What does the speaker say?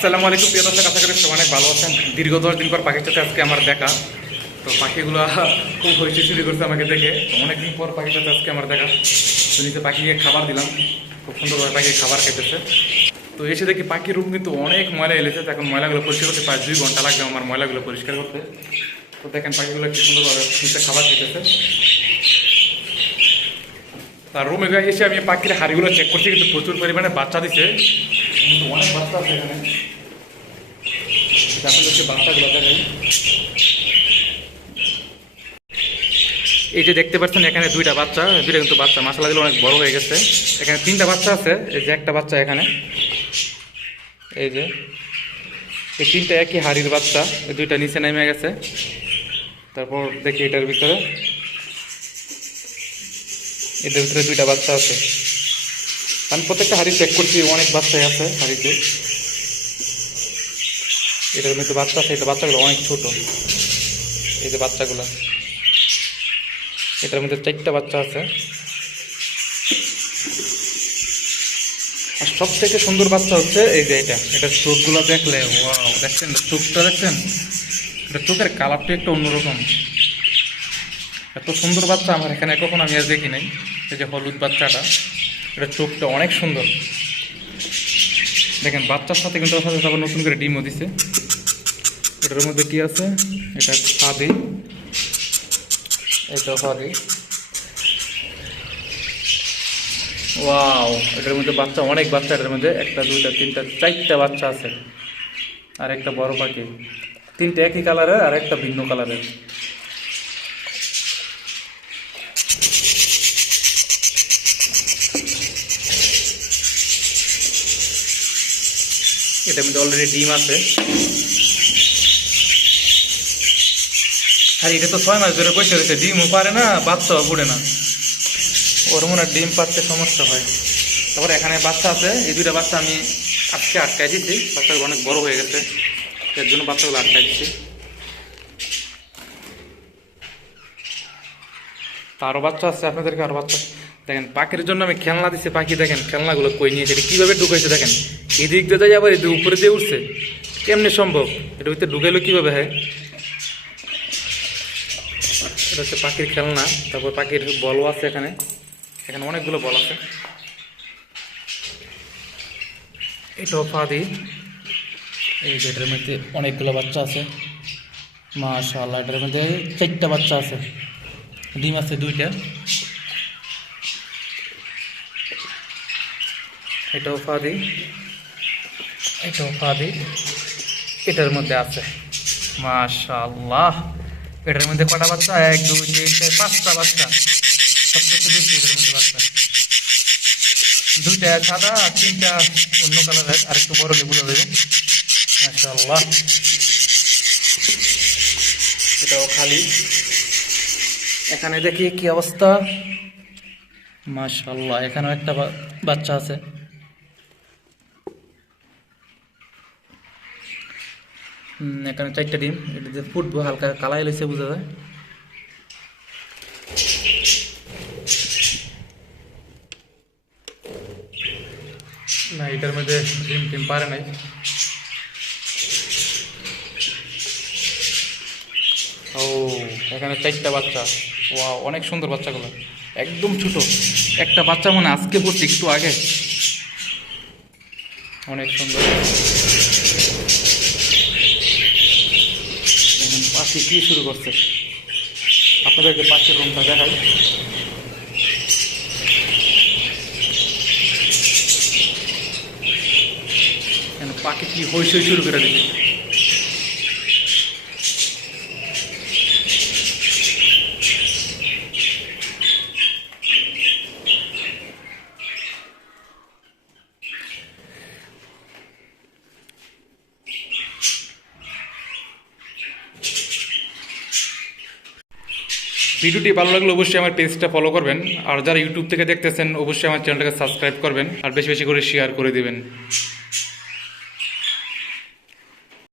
আসসালামু আলাইকুম, প্রিয় দর্শক, আশা করি সবাই অনেক ভালো আছেন। দীর্ঘ দশ দিন পর পাখির সাথে আজকে আমার দেখা। তো পাখিগুলো খুব হয়েছে চুরি করছে আমাকে দেখে। অনেকদিন পর পাখির সাথে আজকে আমার দেখা। তো নিজে পাখিকে খাবার দিলাম। খুব সুন্দরভাবে পাখি খাবার খেতেছে তো এসে দেখি পাখির রুম কিন্তু অনেক ময়লা এলেছে। এখন ময়লাগুলো পরিষ্কার করতে প্রায় দুই ঘণ্টা লাগবে আমার ময়লাগুলো পরিষ্কার করতে। তো দেখেন পাখিগুলো একটু সুন্দরভাবে নিচে খাবার খেতেছে আর রুমে এসে আমি পাখির হাড়িগুলো চেক করছি, কিন্তু প্রচুর পরিমাণে বাচ্চা দিছে। কিন্তু অনেক বাচ্চা আছে এখানে। আপনাদেরকে বাচ্চাগুলো দেখাই এই যে দেখতে পাচ্ছেন, এখানে দুইটা বাচ্চা, দুইটা কিন্তু বাচ্চা। মাসালাগুলো অনেক বড় হয়ে গেছে। এখানে তিনটা বাচ্চা আছে, এই যে একটা বাচ্চা এখানে। এই যে, এই তিনটা একই হাড়ির বাচ্চা, এই দুইটা নিচে নেমে গেছে। তারপর দেখি এটার ভিতরে। এদের ভিতরে দুইটা বাচ্চা আছে। আমি প্রত্যেকটা হাড়ি চেক করছি, অনেক বাচ্চাই আছে হাড়িতে। এটার মধ্যে বাচ্চা আছে, এটা বাচ্চাগুলো অনেক ছোট। এই যে বাচ্চাগুলো। এটার মধ্যে চারটা বাচ্চা আছে। আর সব থেকে সুন্দর বাচ্চা হচ্ছে এই যে এটা। এটা চোখগুলো দেখলে ওয়াও দেখছেন? চোখটা দেখছেন? এটা চোখের কালারটা একটু অন্যরকম। এত সুন্দর বাচ্চা আমার এখানে কখনো আমি আর দেখি নাই, এই যে হলুদ বাচ্চাটা। এটা চোখটা অনেক সুন্দর। দেখেন, বাচ্চার সাথে কিন্তু সাথে আবার নতুন করে ডিমও দিছে। এটার মধ্যে কি আছে? এটা ফাদি। এটা ফাদি। ওয়াও, এটার মধ্যে বাচ্চা, অনেক বাচ্চা এটার মধ্যে। একটা, দুইটা, তিনটা, চারটা বাচ্চা আছে। আর একটা বড় পাখি। তিনটে একই কালারের আর একটা ভিন্ন কালারের এটার মধ্যে অলরেডি ডিম আছে। আর এটা তো ছয় মাস ধরে বসে রয়েছে, ডিমও পারে না, বাচ্চাও পড়ে না। ওর মনে ডিম পাচ্ছে সমস্যা হয়। তারপর এখানে বাচ্চা আছে, এই দুইটা বাচ্চা আমি আজকে আটকাই দিচ্ছি বাচ্চাগুলো অনেক বড় হয়ে গেছে, এর জন্য বাচ্চাগুলো আটকাই দিচ্ছি তা আরও বাচ্চা আছে, আপনাদেরকে আরও বাচ্চা দেখেন, পাখির জন্য আমি খেলনা দিচ্ছি পাখি দেখেন, খেলনাগুলো কই নিয়েছে, এটা কীভাবে ঢুকাইছে দেখেন। এদিক দিয়ে আবার এদিকে উপরে দিয়ে উঠছে। কেমনি সম্ভব? এটা ভিতরে ঢুকাইলো কীভাবে হ্যাঁ? এটা হচ্ছে পাখির খেলনা, তারপর পাখির বলও আছে এখানে। এখানে অনেকগুলো বল আছে। এটাও ফাদি। এই যে এটার মধ্যে অনেকগুলো বাচ্চা আছে। মাশাআল্লাহ, এটার মধ্যে চারটা বাচ্চা আছে। ডিম আছে দুইটা। এটাও ফাদি। এটাও ফাদি এটার মধ্যে আছে। মাশাআল্লাহ। এটার মধ্যে কটা বাচ্চা? এক, দুই, তিন, চার, পাঁচটা বাচ্চা। সবথেকে বেশি এটার মধ্যে বাচ্চা। দুইটা সাদা আর তিনটা অন্য কালারের আর একটু বড় লেবু দেবে মাশাআল্লাহ। এটাও খালি। এখানে দেখি কি অবস্থা। মাশাআল্লাহ, এখানেও একটা বাচ্চা আছে। এখানে চারটা ডিম এটাতে ফুটবো হালকা কালাই লইছে বোঝা যায়? না এটার মধ্যে ডিম টিম পারে নাই। ও এখানে চারটা বাচ্চা। ওয়া অনেক সুন্দর বাচ্চাগুলো। একদম ছোট। একটা বাচ্চা মনে আজকে পড়ছে একটু আগে। অনেক সুন্দর। কি শুরু করছে। আপনাদেরকে পাখির রুমটা দেখাই। পাখি কি হইসই শুরু করে দিচ্ছে? ভিডিওটি ভালো লাগলে অবশ্যই আমার পেজটা ফলো করবেন। আর যারা ইউটিউব থেকে দেখতেছেন, অবশ্যই আমার চ্যানেলটাকে সাবস্ক্রাইব করবেন। আর বেশি বেশি করে শেয়ার করে দিবেন।